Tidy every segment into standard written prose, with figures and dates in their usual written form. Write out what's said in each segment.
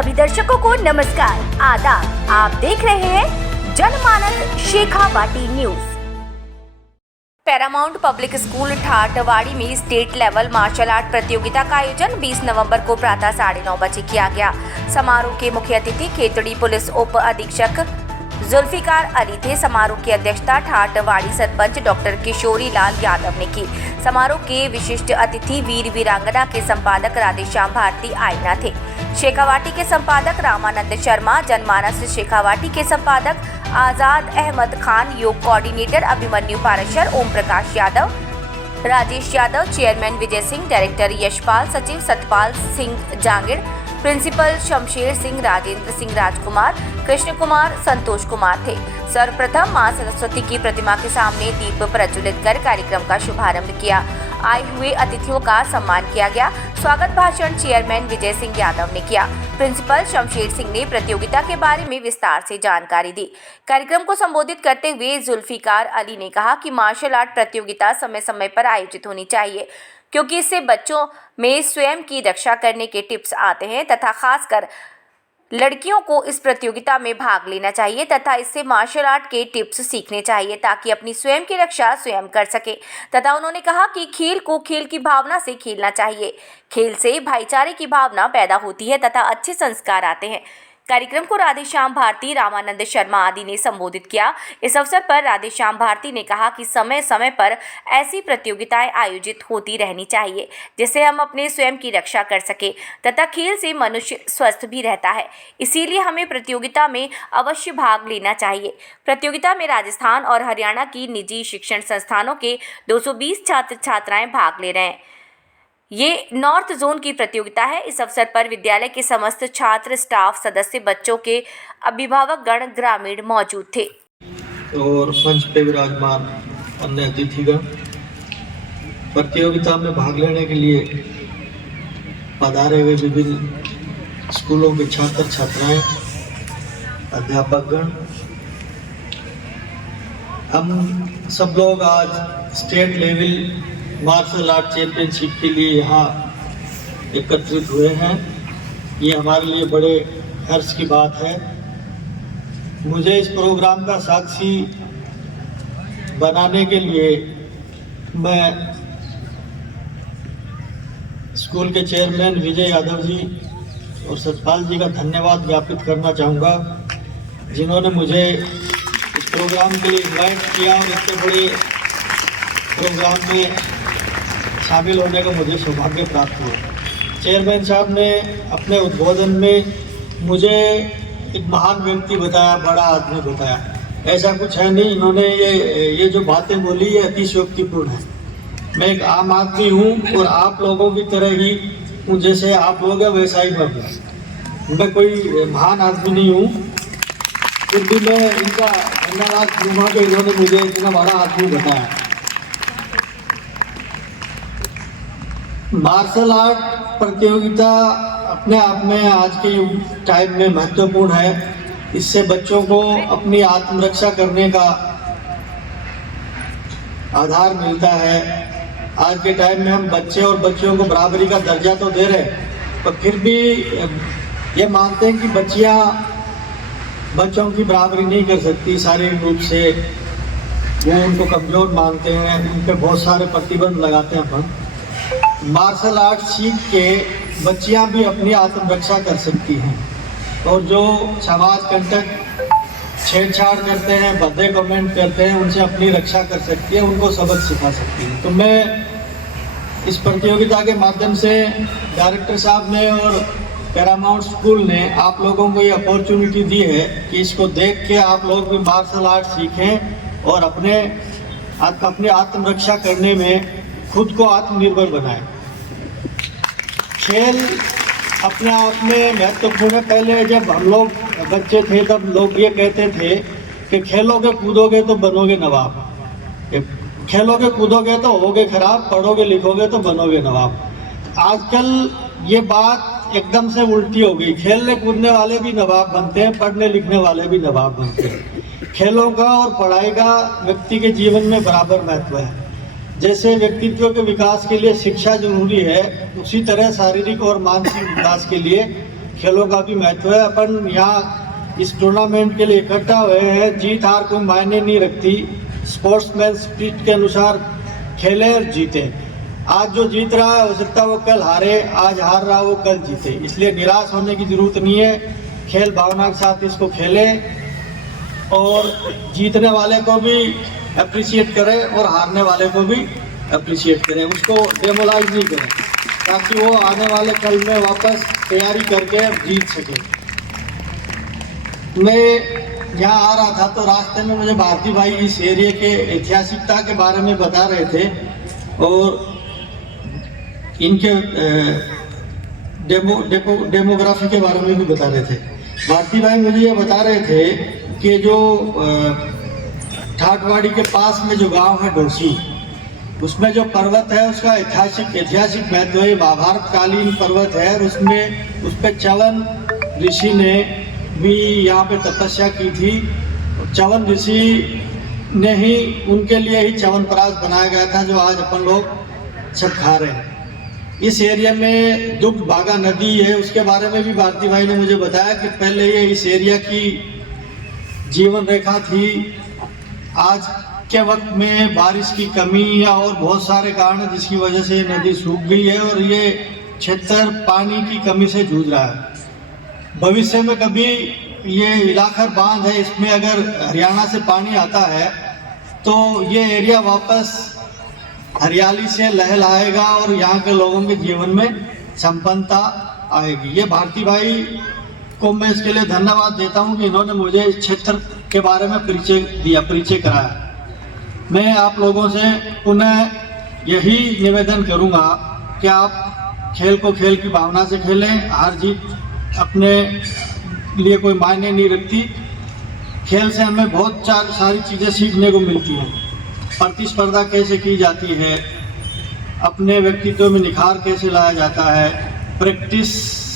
सभी दर्शकों को नमस्कार, आदाब। आप देख रहे हैं Janmanas Shekhawati news. Paramount public school Thathwadi में स्टेट लेवल मार्शल आर्ट प्रतियोगिता का आयोजन 20 नवंबर को प्रातः 9:30 बजे किया गया। समारोह के मुख्य अतिथि खेतड़ी पुलिस उप अधीक्षक जुल्फिकार अली थे। समारोह की अध्यक्षता ठाठवाड़ी सरपंच डॉक्टर किशोरी लाल यादव ने की। समारोह के विशिष्ट अतिथि वीर वीरांगना के संपादक राधेश्याम भारती आईना थे। शेखावाटी के संपादक रामानंद शर्मा, जनमानस शेखावाटी के संपादक आजाद अहमद खान, योग coordinator Abhimanyu Parashar, Om Prakash Yadav, Rajesh Yadav, chairman Vijay Singh, director Yashpal, सचिव सतपाल सिंह जांगिड़, प्रिंसिपल शमशेर सिंह, राजेंद्र सिंह, राजकुमार, कृष्ण कुमार, संतोष कुमार थे। सर्वप्रथम मां सरस्वती की प्रतिमा के सामने दीप प्रज्वलित कर कार्यक्रम का शुभारंभ किया। आए हुए अतिथियों का सम्मान किया गया। स्वागत भाषण चेयरमैन विजय सिंह यादव ने किया। प्रिंसिपल शमशेर सिंह ने प्रतियोगिता के बारे में विस्तार से जानकारी दी। कार्यक्रम को संबोधित करते हुए जुल्फिकार अली ने कहा कि मार्शल आर्ट प्रतियोगिता समय समय पर आयोजित होनी चाहिए, क्योंकि इससे बच्चों में स्वयं की रक्षा करने के टिप्स आते हैं तथा खासकर लड़कियों को इस प्रतियोगिता में भाग लेना चाहिए तथा इससे मार्शल आर्ट के टिप्स सीखने चाहिए ताकि अपनी स्वयं की रक्षा स्वयं कर सके। तथा उन्होंने कहा कि खेल को खेल की भावना से खेलना चाहिए। खेल से भाईचारे की भावना पैदा होती है तथा अच्छे संस्कार आते हैं। कार्यक्रम को राधेश्याम भारती, रामानंद शर्मा आदि ने संबोधित किया। इस अवसर पर राधेश्याम भारती ने कहा कि समय समय पर ऐसी प्रतियोगिताएं आयोजित होती रहनी चाहिए जिससे हम अपने स्वयं की रक्षा कर सके तथा खेल से मनुष्य स्वस्थ भी रहता है। इसीलिए हमें प्रतियोगिता में अवश्य भाग लेना चाहिए। प्रतियोगिता में राजस्थान और हरियाणा की निजी शिक्षण संस्थानों के 220 छात्र छात्राएं भाग ले रहे हैं। ये नॉर्थ जोन की प्रतियोगिता है। इस अवसर पर विद्यालय के समस्त छात्र, स्टाफ सदस्य, बच्चों के अभिभावक गण, ग्रामीण मौजूद थे। और मंच पे विराजमान अन्य अतिथिगण, प्रतियोगिता में भाग लेने के लिए पधारे हुए विभिन्न स्कूलों के छात्र छात्राएं, अध्यापकगण, हम सब लोग आज state level martial art championship के लिए यहाँ एकत्रित हुए हैं। ये हमारे लिए बड़े हर्ष की बात है। मुझे इस प्रोग्राम का साक्षी बनाने के लिए मैं स्कूल के चेयरमैन विजय यादव जी और सतपाल जी का धन्यवाद ज्ञापित करना चाहूँगा, जिन्होंने मुझे इस प्रोग्राम के लिए इन्वाइट किया और इतने बड़े प्रोग्राम में शामिल होने का मुझे सौभाग्य प्राप्त हुआ। चेयरमैन साहब ने अपने उद्बोधन में मुझे एक महान व्यक्ति बताया, बड़ा आदमी बताया। ऐसा कुछ है नहीं। इन्होंने ये जो बातें बोली ये अतिशयोक्तिपूर्ण है। मैं एक आम आदमी हूँ और आप लोगों की तरह ही हूँ, जैसे आप लोग हैं वैसा ही मैं कोई महान आदमी नहीं हूँ। फिर भी मैं इनका धन्यवाद करूँगा कि इन्होंने मुझे इतना बड़ा आदमी बताया। मार्शल आर्ट प्रतियोगिता अपने आप में आज के टाइम में महत्वपूर्ण है। इससे बच्चों को अपनी आत्मरक्षा करने का आधार मिलता है। आज के टाइम में हम बच्चे और बच्चियों को बराबरी का दर्जा तो दे रहे हैं, पर फिर भी ये मानते हैं कि बच्चियां बच्चों की बराबरी नहीं कर सकती शारीरिक रूप से। वो उनको कमज़ोर मानते हैं, उन पर बहुत सारे प्रतिबंध लगाते हैं। अपन मार्शल आर्ट सीख के बच्चियां भी अपनी आत्मरक्षा कर सकती हैं और जो समाज कंटक छेड़छाड़ करते हैं, भद्दे कमेंट करते हैं, उनसे अपनी रक्षा कर सकती है, उनको सबक सिखा सकती है। तो मैं इस प्रतियोगिता के माध्यम से डायरेक्टर साहब ने और पैरामाउंट स्कूल ने आप लोगों को ये अपॉर्चुनिटी दी है कि इसको देख के आप लोग भी मार्शल आर्ट सीखें और अपनी आत्मरक्षा करने में खुद को आत्मनिर्भर बनाएं। खेल अपने आप में महत्वपूर्ण है। पहले जब हम लोग बच्चे थे तब लोग ये कहते थे कि खेलोगे कूदोगे तो बनोगे नवाब, खेलोगे कूदोगे तो होगे खराब, पढ़ोगे लिखोगे तो बनोगे नवाब। आजकल ये बात एकदम से उल्टी हो गई। खेलने कूदने वाले भी नवाब बनते हैं, पढ़ने लिखने वाले भी नवाब बनते हैं। खेलों का और पढ़ाई का व्यक्ति के जीवन में बराबर महत्व है। जैसे व्यक्तित्व के विकास के लिए शिक्षा जरूरी है, उसी तरह शारीरिक और मानसिक विकास के लिए खेलों का भी महत्व है। अपन यहाँ इस टूर्नामेंट के लिए इकट्ठा हुए हैं। जीत हार कोई मायने नहीं रखती, स्पोर्ट्समैन स्पिरिट के अनुसार खेलें और जीतें। आज जो जीत रहा है हो सकता है वो कल हारे, आज हार रहा वो कल जीते, इसलिए निराश होने की ज़रूरत नहीं है। खेल भावना के साथ इसको खेलें और जीतने वाले को भी अप्रिशिएट करें और हारने वाले को भी अप्रिशिएट करें, उसको डेमोलाइज नहीं करें, ताकि वो आने वाले कल में वापस तैयारी करके जीत सके। मैं यहाँ आ रहा था तो रास्ते में मुझे भारती भाई इस एरिया के ऐतिहासिकता के बारे में बता रहे थे और इनके डेमोग्राफी के बारे में भी बता रहे थे। भारती भाई मुझे ये बता रहे थे कि जो ठाटवाड़ी के पास में जो गांव है डोसी, उसमें जो पर्वत है उसका ऐतिहासिक महत्व है। महाभारत कालीन पर्वत है और उसमें उस पर च्यवन ऋषि ने भी यहाँ पे तपस्या की थी। च्यवन ऋषि ने ही, उनके लिए ही च्यवनप्राश बनाया गया था जो आज अपन लोग सब खा रहे हैं। इस एरिया में दुग्ध भागा नदी है, उसके बारे में भी भारती भाई ने मुझे बताया कि पहले ये इस एरिया की जीवन रेखा थी। आज के वक्त में बारिश की कमी या और बहुत सारे कारण हैं जिसकी वजह से ये नदी सूख गई है और ये क्षेत्र पानी की कमी से जूझ रहा है। भविष्य में कभी ये इलाखर बांध है, इसमें अगर हरियाणा से पानी आता है तो ये एरिया वापस हरियाली से लहलहाएगा और यहाँ के लोगों के जीवन में संपन्नता आएगी। ये भारती भाई को मैं इसके लिए धन्यवाद देता हूँ कि इन्होंने मुझे इस क्षेत्र के बारे में परिचय कराया। मैं आप लोगों से पुनः यही निवेदन करूँगा कि आप खेल को खेल की भावना से खेलें। हार जीत अपने लिए कोई मायने नहीं रखती। खेल से हमें बहुत सारी चीज़ें सीखने को मिलती हैं। प्रतिस्पर्धा कैसे की जाती है, अपने व्यक्तित्व में निखार कैसे लाया जाता है, प्रैक्टिस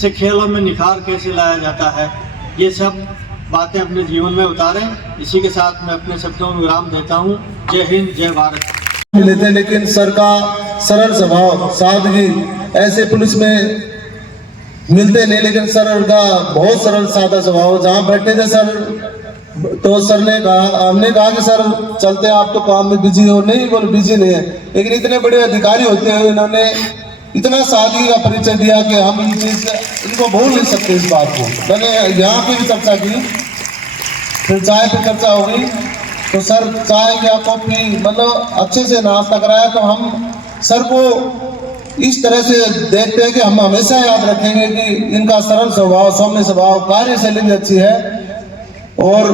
से खेलों में निखार कैसे लाया जाता है, ये सब बातें अपने जीवन में उतारें। इसी के साथ मैं अपने शब्दों में विराम देता हूँ। जय हिंद, जय भारत। मिले थे, लेकिन सर का सरल स्वभाव, सादगी ऐसे पुलिस में मिलते नहीं, लेकिन सर का बहुत सरल सादा स्वभाव। जहाँ बैठे थे सर तो सर ने कहा, हमने कहा कि सर चलते आप तो काम में बिजी हो। नहीं, बोले बिजी नहीं है, लेकिन इतने बड़े अधिकारी होते हुए इन्होंने इतना सादगी का परिचय दिया कि हम इन चीज इनको भूल नहीं सकते इस बात को। मैंने यहाँ पे भी चर्चा की, फिर चाय पे चर्चा होगी तो सर चाय या कॉफी मतलब अच्छे से नाश्ता कराया। तो हम सर को इस तरह से देखते हैं कि हम हमेशा याद रखेंगे कि इनका सरल स्वभाव, सौम्य स्वभाव, कार्यशैली भी अच्छी है। और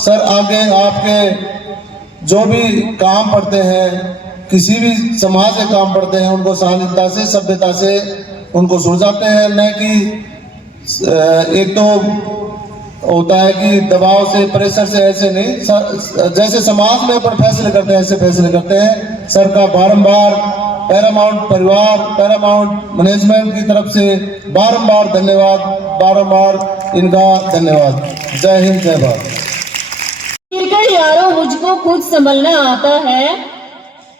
सर आगे आपके जो भी काम पड़ते हैं, किसी भी समाज के काम पड़ते हैं, उनको सहनशीलता से, सभ्यता से उनको सुलझाते हैं। न कि एक तो होता है कि दबाव से, प्रेशर से, ऐसे नहीं। जैसे समाज में अपन फैसले करते हैं ऐसे फैसले करते हैं। सर का बारंबार पैरामाउंट परिवार, पैरामाउंट मैनेजमेंट की तरफ से बारंबार धन्यवाद, बारंबार इनका धन्यवाद। जय हिंद, जय भारत। गिरकर यारों मुझको खुद संभलना आता है,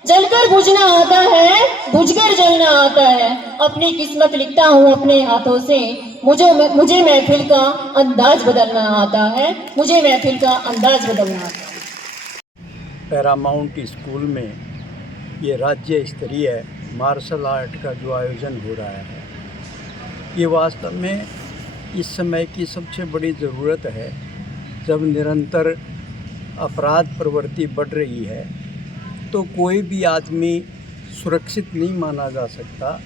जलकर बुझना आता है, बुझकर जलना आता है। अपनी किस्मत लिखता हूँ अपने हाथों से, मुझे महफिल का अंदाज बदलना आता है, मुझे महफिल का अंदाज बदलना आता है। पैरामाउंट स्कूल में ये राज्य स्तरीय मार्शल आर्ट का जो आयोजन हो रहा है, ये वास्तव में इस समय की सबसे बड़ी ज़रूरत है। जब निरंतर अपराध प्रवृत्ति बढ़ रही है तो कोई भी आदमी सुरक्षित नहीं माना जा सकता।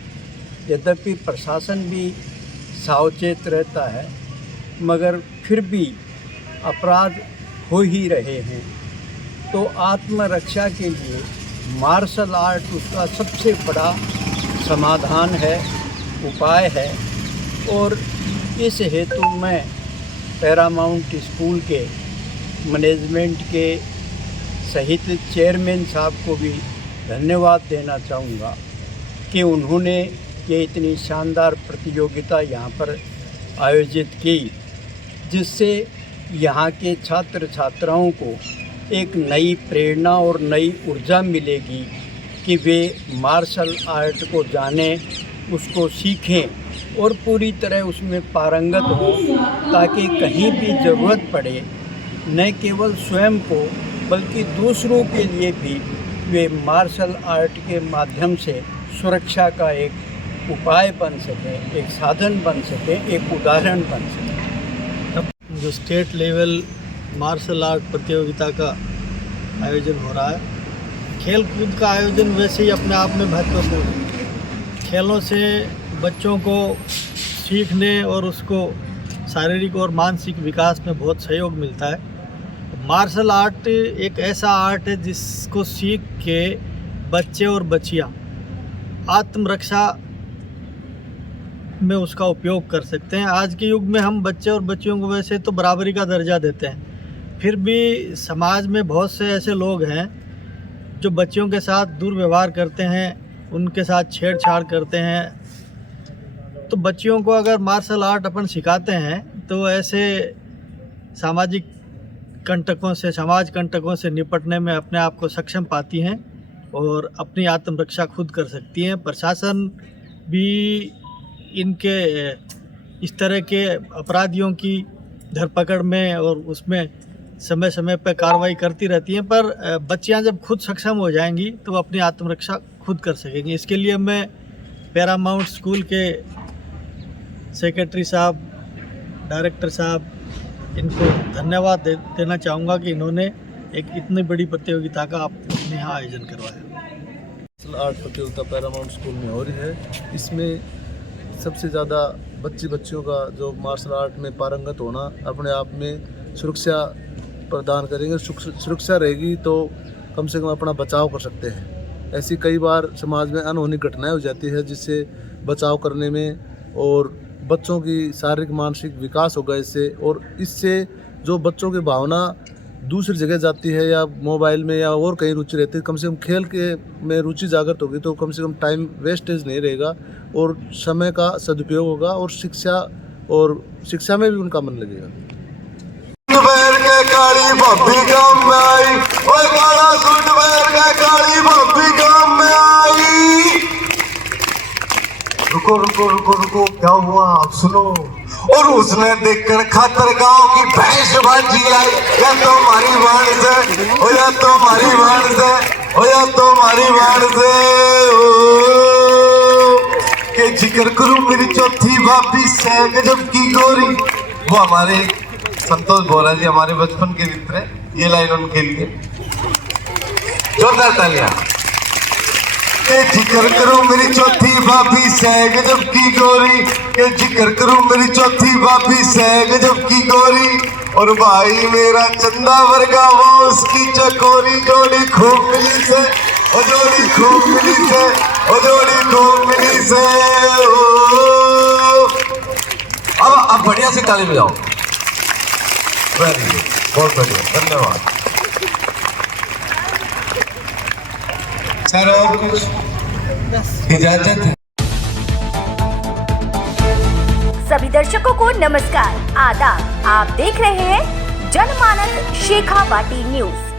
यद्यपि प्रशासन भी सावचेत रहता है, मगर फिर भी अपराध हो ही रहे हैं। तो आत्मरक्षा के लिए मार्शल आर्ट उसका सबसे बड़ा समाधान है, उपाय है। और इस हेतु मैं पैरामाउंट स्कूल के मैनेजमेंट के सहित चेयरमैन साहब को भी धन्यवाद देना चाहूँगा कि उन्होंने ये इतनी शानदार प्रतियोगिता यहाँ पर आयोजित की, जिससे यहाँ के छात्र छात्राओं को एक नई प्रेरणा और नई ऊर्जा मिलेगी कि वे मार्शल आर्ट को जानें उसको सीखें और पूरी तरह उसमें पारंगत हों, ताकि कहीं भी ज़रूरत पड़े न केवल स्वयं को बल्कि दूसरों के लिए भी वे मार्शल आर्ट के माध्यम से सुरक्षा का एक उपाय बन सके, एक साधन बन सके, एक उदाहरण बन सके। जो स्टेट लेवल मार्शल आर्ट प्रतियोगिता का आयोजन हो रहा है, खेल कूद का आयोजन वैसे ही अपने आप में महत्वपूर्ण है। खेलों से बच्चों को सीखने और उसको शारीरिक और मानसिक विकास में बहुत सहयोग मिलता है। मार्शल आर्ट एक ऐसा आर्ट है जिसको सीख के बच्चे और बच्चियाँ आत्मरक्षा में उसका उपयोग कर सकते हैं। आज के युग में हम बच्चे और बच्चियों को वैसे तो बराबरी का दर्जा देते हैं, फिर भी समाज में बहुत से ऐसे लोग हैं जो बच्चियों के साथ दुर्व्यवहार करते हैं, उनके साथ छेड़छाड़ करते हैं। तो बच्चियों को अगर मार्शल आर्ट अपन सिखाते हैं तो ऐसे सामाजिक कंटकों से, समाज कंटकों से निपटने में अपने आप को सक्षम पाती हैं और अपनी आत्मरक्षा खुद कर सकती हैं। प्रशासन भी इनके इस तरह के अपराधियों की धरपकड़ में और उसमें समय समय पर कार्रवाई करती रहती हैं, पर बच्चियां जब खुद सक्षम हो जाएंगी तो अपनी आत्मरक्षा खुद कर सकेंगी। इसके लिए मैं पैरामाउंट स्कूल के सेक्रेटरी साहब, डायरेक्टर साहब, इनको धन्यवाद देना चाहूँगा कि इन्होंने एक इतनी बड़ी प्रतियोगिता का अपने यहाँ आयोजन करवाया। मार्शल आर्ट प्रतियोगिता पैरामाउंट स्कूल में हो रही है। इसमें सबसे ज़्यादा बच्चियों का जो मार्शल आर्ट में पारंगत होना अपने आप में सुरक्षा प्रदान करेंगे। सुरक्षा रहेगी तो कम से कम अपना बचाव कर सकते हैं। ऐसी कई बार समाज में अनहोनी घटनाएं हो जाती है जिससे बचाव करने में और बच्चों की शारीरिक मानसिक विकास होगा इससे, और इससे जो बच्चों की भावना दूसरी जगह जाती है या मोबाइल में या और कहीं रुचि रहती है, कम से कम खेल के में रुचि जागृत होगी तो कम से कम टाइम वेस्टेज नहीं रहेगा और समय का सदुपयोग होगा और शिक्षा में भी उनका मन लगेगा। काली भाभी गाँव में आई, ओए काला सूट पहन के काली भाभी गाँव में आई। रुको रुको रुको रुको, क्या हुआ आप सुनो। और उसने देखकर खातर गांव की भैंस बाजी आई, या तो हमारी बाण से, ओ या तो हमारी बाण से, ओ या तो हमारी बाण से। के जिक्र करूं मेरी चौथी भाभी से गजब की गोरी। वो हमारे संतोष बोरा जी हमारे बचपन के मित्र हैं, ये लाइन उनके लिए जोरदार तालियां। के जिक्र करूं मेरी चौथी भाभी से गजब की गोरी, के जिक्र करूं मेरी चौथी भाभी से गजब की गोरी। और भाई मेरा चंदा वर्गा वो उसकी चकोरी, जोड़ी खूब मिली से, ओ जोड़ी खूब मिली से, ओ जोड़ी खूब मिली से। अब बढ़िया से ताली बजाओ। वेरी गुड, बहुत बढ़िया, धन्यवाद सर। और कुछ इजाजत है। सभी दर्शकों को नमस्कार, आदाब। आप देख रहे हैं जनमानस शेखावाटी न्यूज।